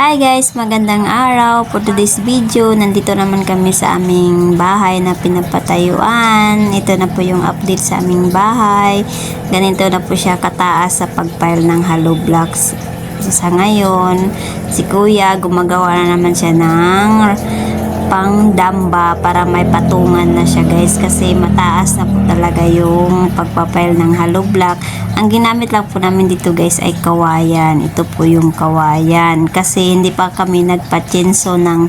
Hi guys, magandang araw. For today's video, nandito naman kami sa aming bahay na pinapatayuan. Ito na po yung update sa aming bahay. Ganito na po siya kataas sa pagpile ng hollow blocks. Sa ngayon, si kuya gumagawa na naman siya ng pang damba para may patungan na siya guys kasi mataas na po talaga yung pagpapile ng hollow block. Ang ginamit lang po namin dito guys ay kawayan. Ito po yung kawayan. Kasi hindi pa kami nagpatyenso ng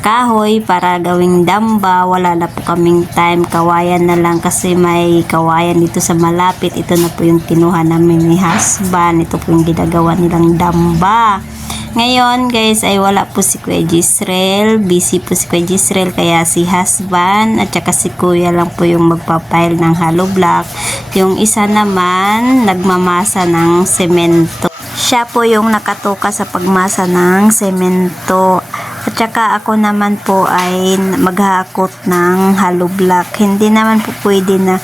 kahoy para gawing damba. Wala na po kaming time. Kawayan na lang kasi may kawayan dito sa malapit. Ito na po yung kinuha namin ni husband. Ito po yung ginagawa nilang damba ngayon guys ay wala po si Kuya Gisrel. Busy po si Kuya Gisrel kaya si husband at saka si kuya lang po yung magpapile ng hollow block. Yung isa naman nagmamasa ng semento. Siya po yung nakatuka sa pagmasa ng semento. At saka ako naman po ay maghakot ng hollow block. Hindi naman po pwede na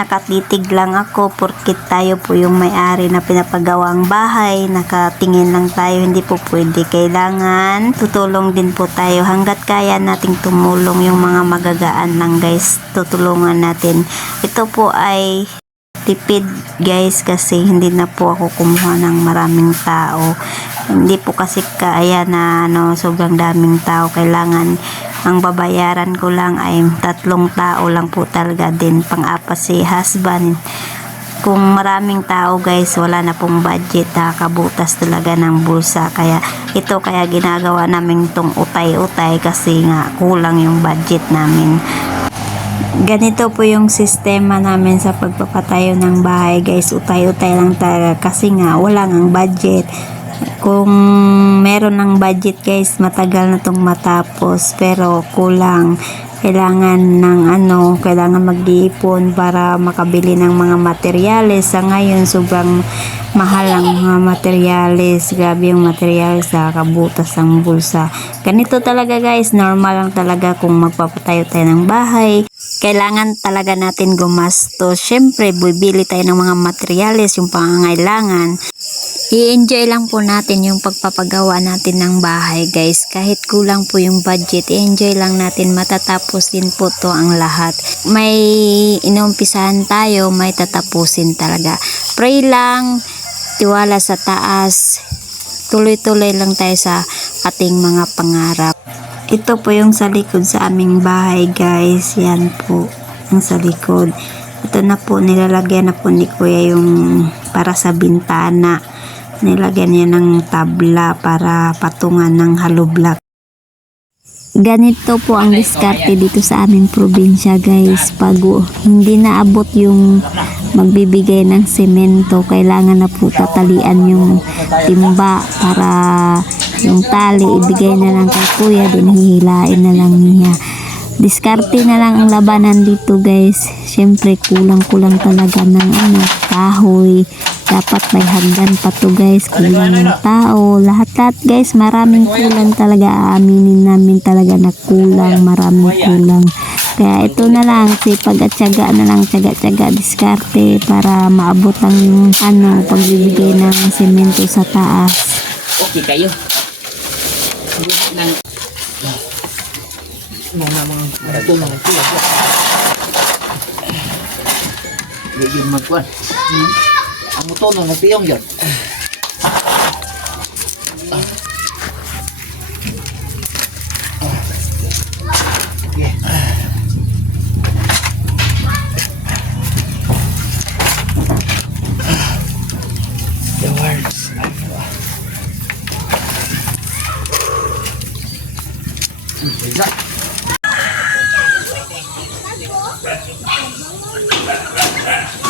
nakatitig lang ako porkit tayo po yung may-ari na pinapagawang bahay. Nakatingin lang tayo. Hindi po pwede. Kailangan tutulong din po tayo. Hanggat kaya nating tumulong yung mga magagaan lang guys. Tutulungan natin. Ito po ay tipid guys kasi hindi na po ako kumuha ng maraming tao hindi po kasi kaya na ano, sobrang daming tao kailangan ang babayaran ko lang ay tatlong tao lang po talaga din pang-apat si husband. Kung maraming tao guys wala na pong budget nakakabutas talaga ng bulsa. Kaya ito kaya ginagawa namin tong utay-utay kasi nga kulang yung budget namin. Ganito po yung sistema namin sa pagpapatayo ng bahay guys. Utay-utay lang talaga kasi nga wala ng budget kung meron ng budget guys matagal na tong matapos pero kulang. Kailangan ng ano kailangan mag-iipon para makabili ng mga materyales. Sa ngayon sobrang mahal ang mga materyales. Grabe yung materyales sa kabutas ng bulsa. Ganito talaga guys normal lang talaga kung magpapatayo tayo ng bahay. Kailangan talaga natin gumastos. Syempre bibili tayo ng mga materyales yung pangangailangan i-enjoy lang po natin yung pagpapagawa natin ng bahay guys. Kahit kulang po yung budget i-enjoy lang natin. Matatapos din po to ang lahat. May inumpisahan tayo may tatapusin talaga. Pray lang tiwala sa taas. Tuloy-tuloy lang tayo sa ating mga pangarap. Ito po yung sa likod sa aming bahay guys. Yan po yung sa likod. Ito na po nilalagyan na po ni kuya yung para sa bintana nilagyan niya ng tabla para patungan ng hollow block. Ganito po ang diskarte dito sa aming probinsya guys. Pag hindi naabot yung magbibigay ng semento, kailangan na po tatalian yung timba para yung tali ibigay na lang kay kuya, din hihilain na lang niya. Diskarte na lang ang labanan dito guys. Siyempre kulang-kulang talaga ng ano, kahoy. Dapat may hagdan pa to guys. Kulang ng tao. Lahat-lahat guys, maraming kulang talaga. Aaminin namin talaga na kulang. Maraming kulang. Kaya ito na lang, sipag at tiyaga na lang, tiyaga-tiyaga, diskarte para maabot ang ano, pagbibigay ng semento sa taas. Okay kayo. Nang mga mga mga. Di yun magkuhan. Hmm? Ang uto no, nagpiyong yun. Dạ. Yeah.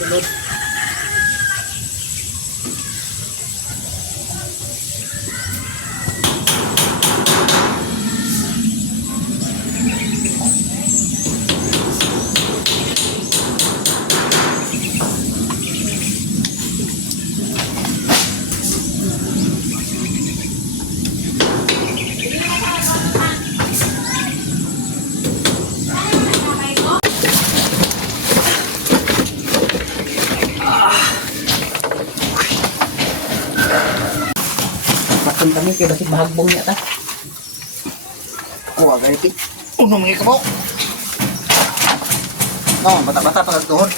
Wala. Kami kay basig bahagbong niya ta. Kuha gani kit. Uno mga kamo. No, bata-bata pa tuhod.